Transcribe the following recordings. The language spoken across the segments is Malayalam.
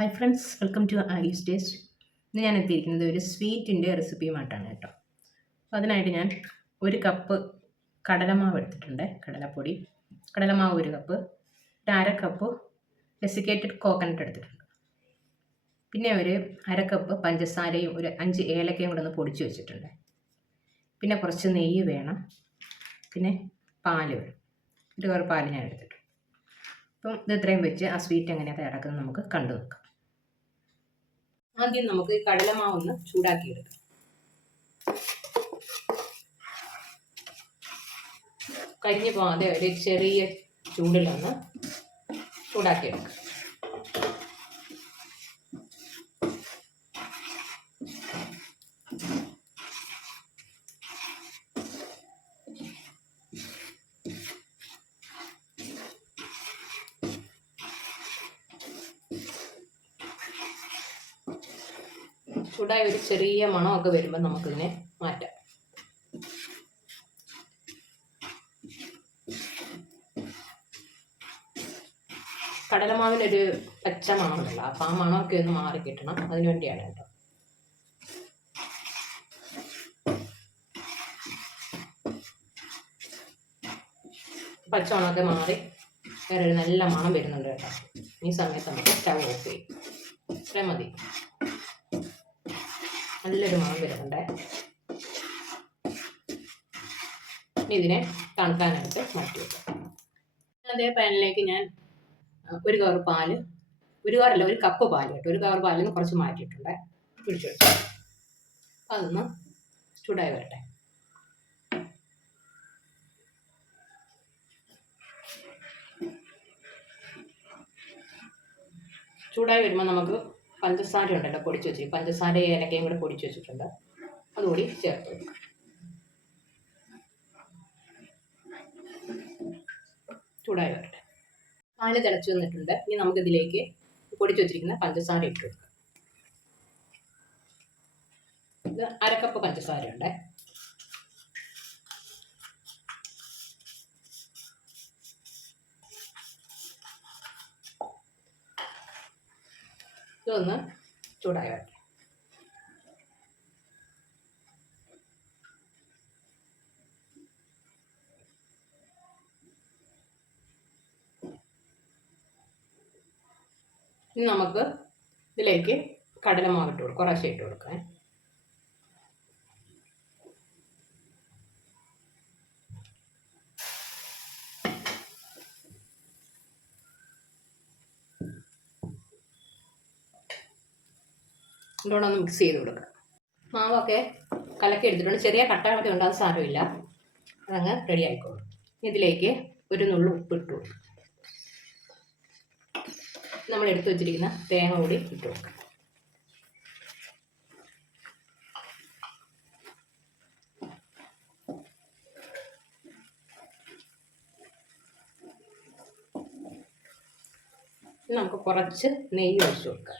Hi friends, welcome to Alice taste. ഇന്ന് ഞാൻ എത്തിയിരിക്കുന്നത് ഒരു സ്വീറ്റിൻ്റെ റെസിപ്പിയുമായിട്ടാണ് കേട്ടോ. അപ്പോൾ അതിനായിട്ട് ഞാൻ ഒരു കപ്പ് കടലമാവ് എടുത്തിട്ടുണ്ട്, കടലപ്പൊടി. കടലമാവ് ഒരു കപ്പ്, ഒരു അര കപ്പ് ഡെസിക്കേറ്റഡ് കോക്കനട്ട് എടുത്തിട്ടുണ്ട്. പിന്നെ ഒരു അര കപ്പ് പഞ്ചസാരയും ഒരു 5 ഏലക്കയും കൂടെ ഒന്ന് പൊടിച്ച് വെച്ചിട്ടുണ്ട്. പിന്നെ കുറച്ച് നെയ്യ് വേണം, പിന്നെ പാല് വേണം. ഒരു കവർ പാല് ഞാൻ എടുത്തിട്ടുണ്ട്. അപ്പം ഇത് ഇത്രയും വെച്ച് ആ സ്വീറ്റ് എങ്ങനെയാണ് തയ്യാറാക്കുന്നത് നമുക്ക് കണ്ടു നോക്കാം. ആദ്യം നമുക്ക് കടലമാവ് ഒന്ന് ചൂടാക്കിയെടുക്കാം. കരിഞ്ഞു പോകാതെ ഒരു ചെറിയ ചൂടിലൊന്ന് ചൂടാക്കിയെടുക്കാം. ചൂടായ ഒരു ചെറിയ മണമൊക്കെ വരുമ്പോൾ നമുക്കിതിനെ മാറ്റാം. കടലമാവിനൊരു പച്ച മണമുണ്ടല്ലോ, അപ്പം ആ മണമൊക്കെ ഒന്ന് മാറി കിട്ടണം, അതിനു വേണ്ടിയാണ് കേട്ടോ. പച്ചമണമൊക്കെ മാറി വേറൊരു നല്ല മണം വരുന്നുണ്ട് കേട്ടോ. ഈ സമയത്ത് നമുക്ക് സ്റ്റവ് ഓഫ് ചെയ്യും. ഇത്രയും മതി. നല്ലൊരു മണം വരുന്നുണ്ട്. ഇതിനെ തണുക്കാനായിട്ട് മാറ്റി വെക്കാം. അതേ പാനിലേക്ക് ഞാൻ ഒരു കവർ പാല്, ഒരു കവറല്ല ഒരു കപ്പ് പാല് കേട്ടോ, ഒരു കവർ പാലിൽ നിന്ന് കുറച്ച് മാറ്റിയിട്ടുണ്ട്, പിടിച്ചു വെച്ചു. അതൊന്ന് ചൂടായി വരട്ടെ. ചൂടായി വരുമ്പോൾ നമുക്ക് പഞ്ചസാര ഉണ്ടല്ലോ പൊടിച്ച് വെച്ച്, പഞ്ചസാര ഏലക്കയും കൂടെ പൊടിച്ച് വെച്ചിട്ടുണ്ട്, അതുകൂടി ചേർത്ത് വെക്കാം. ചൂടായി വരട്ടെ. പാല് തിളച്ച് വന്നിട്ടുണ്ട്. ഇനി നമുക്കിതിലേക്ക് പൊടിച്ച് വെച്ചിരിക്കുന്ന പഞ്ചസാര ഇട്ട് കൊടുക്കാം. ഇത് അരക്കപ്പ് പഞ്ചസാര ഉണ്ട്. ഇതൊന്ന് ചൂടായി വരട്ടെ. ഇനി നമുക്ക് ഇതിലേക്ക് കടലമാവ് ഇട്ട് കൊടുക്കാം, കുറേശ്ശെ ഇട്ട് കൊടുക്കാം. ഇതോടെ ഒന്ന് മിക്സ് ചെയ്ത് കൊടുക്കുക. മാവൊക്കെ കലക്കി എടുത്തിട്ടുണ്ട്, ചെറിയ കട്ടകളൊക്കെ ഉണ്ട്, അത് സാരമില്ല, അതങ്ങ് റെഡി ആയിക്കോളും. ഇതിലേക്ക് ഒരു നുള്ളു ഉപ്പിട്ട് കൊടുക്കും. നമ്മൾ എടുത്തു വെച്ചിരിക്കുന്ന തേങ്ങ കൂടി ഇട്ട് കൊടുക്കാം. നമുക്ക് കുറച്ച് നെയ്യ് ഒഴിച്ചു കൊടുക്കാം.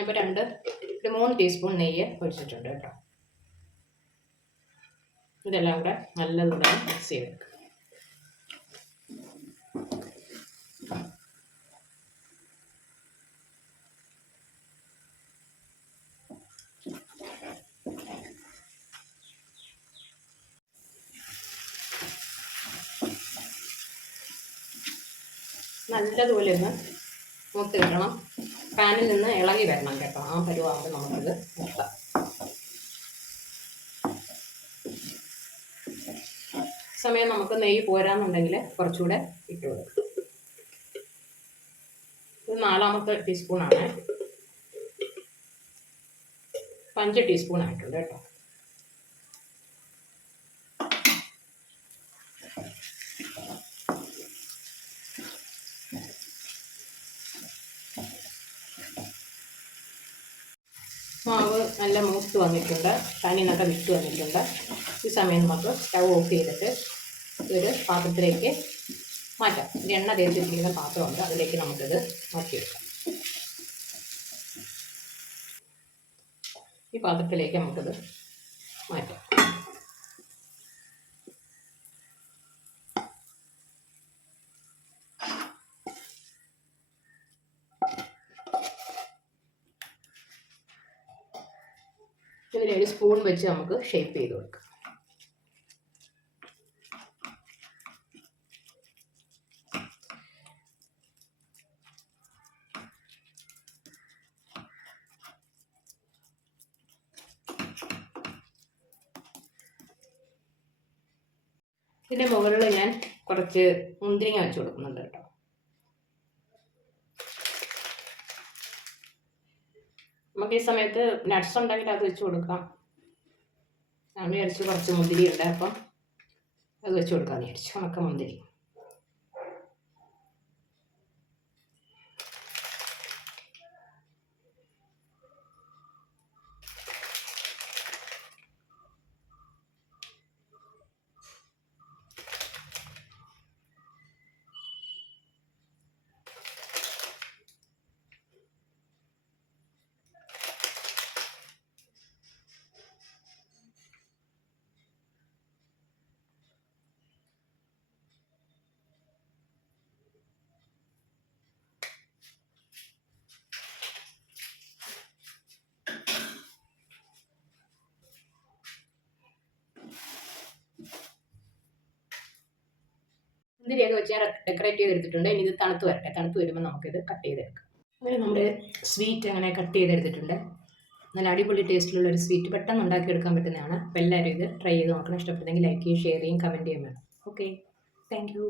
ഇപ്പോൾ ഒരു 3 ടീസ്പൂൺ നെയ്യ് ഒഴിച്ചിട്ടുണ്ട് കേട്ടോ. ഇതെല്ലാം കൂടെ നല്ലതുപോലെ മിക്സ് ചെയ്തെടുക്കുക. നല്ലതുപോലെ ഒന്ന് മൂത്ത് കിട്ടണം, പാനിൽ നിന്ന് ഇളകി വരണം കേട്ടോ. ആ പരുവാകുമ്പോൾ നമുക്കത് നിർത്താം. സമയം നമുക്ക് നെയ്യ് പോരാന്നുണ്ടെങ്കിൽ കുറച്ചുകൂടെ ഇട്ട് കൊടുക്കും. ഇത് 4ാമത്തെ ടീസ്പൂണാണ്, 5 ടീസ്പൂൺ ആയിട്ടുണ്ട് കേട്ടോ. മാവ് നല്ല മൂത്ത് വന്നിട്ടുണ്ട്, തനി നല്ല വിട്ട് വന്നിട്ടുണ്ട്. ഈ സമയം നമുക്ക് സ്റ്റവ് ഓഫ് ചെയ്തിട്ട് ഇതൊരു പാത്രത്തിലേക്ക് മാറ്റാം. എണ്ണ തേച്ച് വെച്ചിരിക്കുന്ന പാത്രമുണ്ട്, അതിലേക്ക് നമുക്കിത് മാറ്റിയെടുക്കാം. ഈ പാത്രത്തിലേക്ക് നമുക്കിത് മാറ്റാം. ഇതിനെ ഒരു സ്പൂൺ വെച്ച് നമുക്ക് ഷേപ്പ് ചെയ്ത് കൊടുക്കാം. ഇതിൻ്റെ മുകളിൽ ഞാൻ കുറച്ച് മുന്തിരിങ്ങ വെച്ച് കൊടുക്കുന്നുണ്ട് കേട്ടോ. നമുക്ക് ഈ സമയത്ത് നട്ട്സ് ഉണ്ടെങ്കിൽ അത് വെച്ച് കൊടുക്കാം. ഞാൻ വിചാരിച്ചു കുറച്ച് മുന്തിരി ഉണ്ട്, അപ്പം അത് വെച്ച് കൊടുക്കാമെന്ന് വിചാരിച്ചു. ഉണക്ക മുന്തിരി. മുന്തിരിയൊക്കെ വെച്ച് ഞാൻ ഡെക്കറേറ്റ് ചെയ്തെടുത്തിട്ടുണ്ട്. ഇനി ഇത് തണുത്ത് വരട്ടെ. തണുത്ത് വരുമ്പോൾ നമുക്കിത് കട്ട് ചെയ്തെടുക്കാം. അങ്ങനെ നമ്മുടെ സ്വീറ്റ് അങ്ങനെ കട്ട് ചെയ്തെടുത്തിട്ടുണ്ട്. നല്ല അടിപൊളി ടേസ്റ്റിലുള്ളൊരു സ്വീറ്റ് പെട്ടെന്ന് ഉണ്ടാക്കിയെടുക്കാൻ പറ്റുന്നതാണ്. അപ്പോൾ എല്ലാവരും ഇത് ട്രൈ ചെയ്ത് നോക്കണം. ഇഷ്ടപ്പെട്ടെങ്കിൽ ലൈക്ക് ചെയ്യും, ഷെയർ ചെയ്യും, കമൻറ്റ് ചെയ്യും വേണം. Okay, thank you.